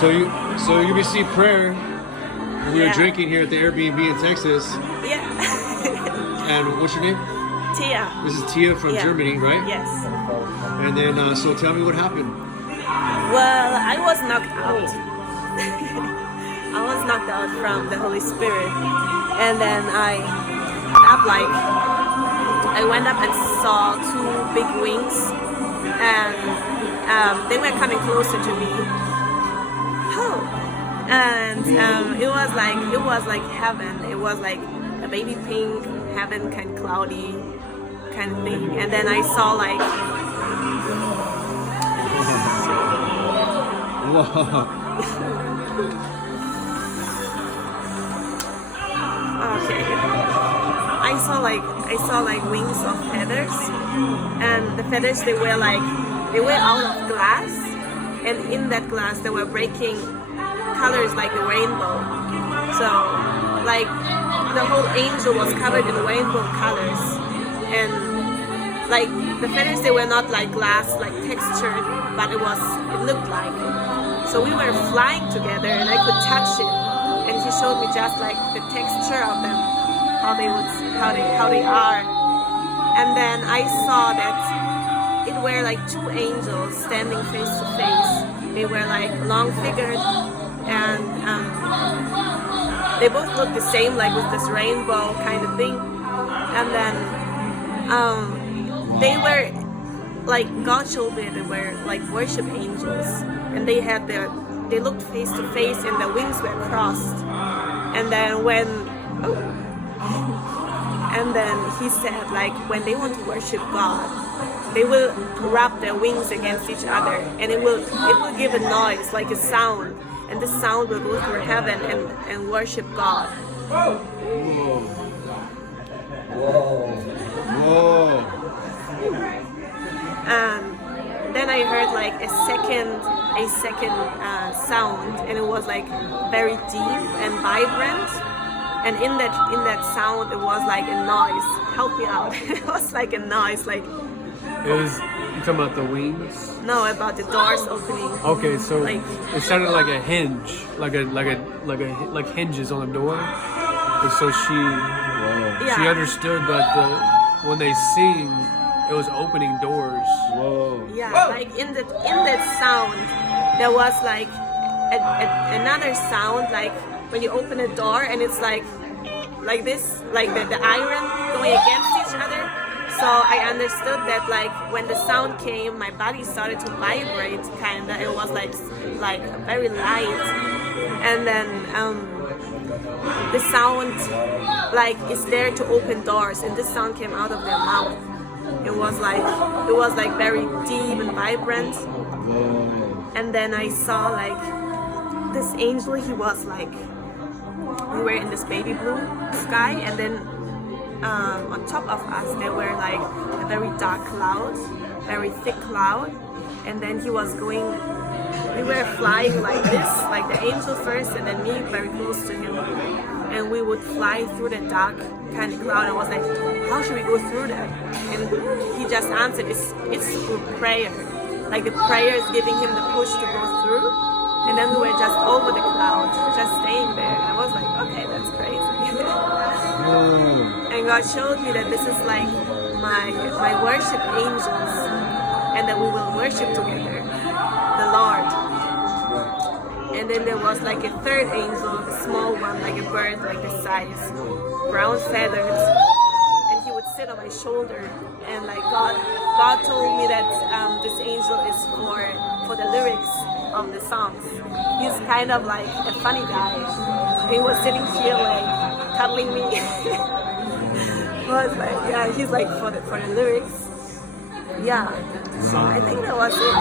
So you received prayer when we were drinking here at the Airbnb in Texas. Yeah. And what's your name? Tia. This is Tia from Germany, right? Yes. And then, so tell me what happened. Well, I was knocked out. I was knocked out from the Holy Spirit, and then I went up and saw two big wings, and they were coming closer to me. Oh, and it was like heaven. It was like a baby pink heaven, kind of cloudy kind of thing. And then I saw like. Okay. I saw like wings of feathers, and the feathers they were out of glass, and in that glass they were breaking colors like a rainbow. So like the whole angel was covered in rainbow colors, and like the feathers they were not like glass like textured, but it looked like. So we were flying together, and I could touch it, and he showed me just like the texture of them, how they are. And then I saw that it were like two angels standing face to face. They were like long figured, and they both looked the same, like with this rainbow kind of thing. And then they were like, God showed me they were like worship angels, and they looked face to face, and their wings were crossed. And then and then he said like when they want to worship God, they will rub their wings against each other, and it will give a noise like a sound, and the sound will go through heaven and worship God. Whoa. Whoa. Then I heard like a second sound, and it was like very deep and vibrant. And in that sound, it was like a noise. Help me out! It was like a noise, like. It was. You talking about the wings? No, about the doors opening. Okay, so like, it sounded like a hinge, like hinges on a door. And so she understood that when they sing, it was opening doors. Whoa. Yeah, like in that sound, there was like another sound, like when you open a door and it's like this, like the iron going against each other. So I understood that like when the sound came, my body started to vibrate, kinda. It was like very light, and then the sound like is there to open doors, and this sound came out of their mouth. It was like very deep and vibrant. And then I saw like this angel. He was like, we were in this baby blue sky, and then on top of us there were like a very dark cloud, very thick cloud, and then he was going. We were flying like this, like the angel first, and then me very close to him, and we would fly through the dark kind of cloud. I was like, how should we go through that? And he just answered, it's through prayer. Like the prayer is giving him the push to go through. And then we were just over the cloud, just staying there. And I was like, okay, that's crazy. And God showed me that this is like my worship angels, and that we will worship together the Lord. And then there was like a third angel, a small one, like a bird, like this size, brown feathers, and he would sit on my shoulder. And like God told me that this angel is for the lyrics of the songs. He's kind of like a funny guy. He was sitting here like cuddling me. Was like, yeah, he's like for the lyrics. Yeah, I think that was it.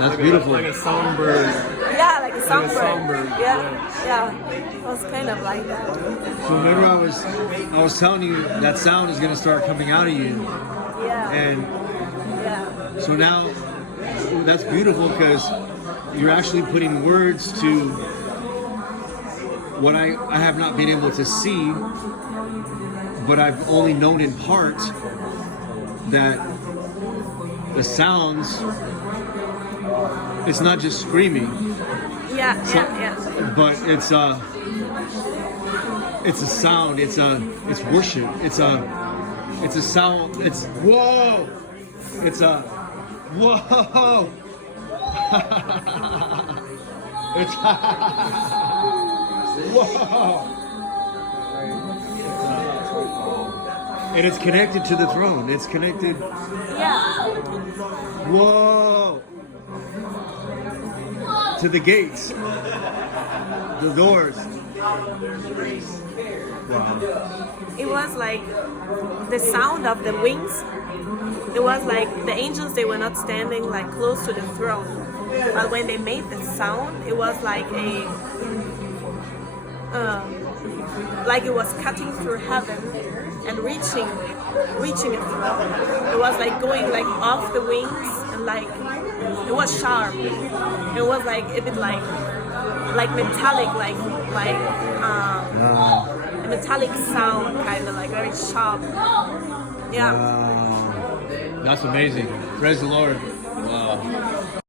That's beautiful. Like a songbird. Yeah, like a songbird. songbird. Yeah. It was kind of like that. So remember, I was telling you that sound is going to start coming out of you. Yeah. And so now that's beautiful, because you're actually putting words to what I have not been able to see, but I've only known in part that the sounds, it's not just screaming. Yeah, So- yeah, yeah. But it's a sound. It's worship. It's a sound. It's whoa. It's a whoa. It's whoa. And it's connected to the throne. It's connected. Yeah. Whoa. To the gates. The doors. Wow. It was like the sound of the wings. It was like the angels, they were not standing like close to the throne. But when they made the sound, it was like like it was cutting through heaven and reaching a throne. It was like going like off the wings and like it was sharp. It was like a bit like metallic, a metallic sound, kind of like very sharp. Yeah. Wow. That's amazing. Praise the Lord. Wow.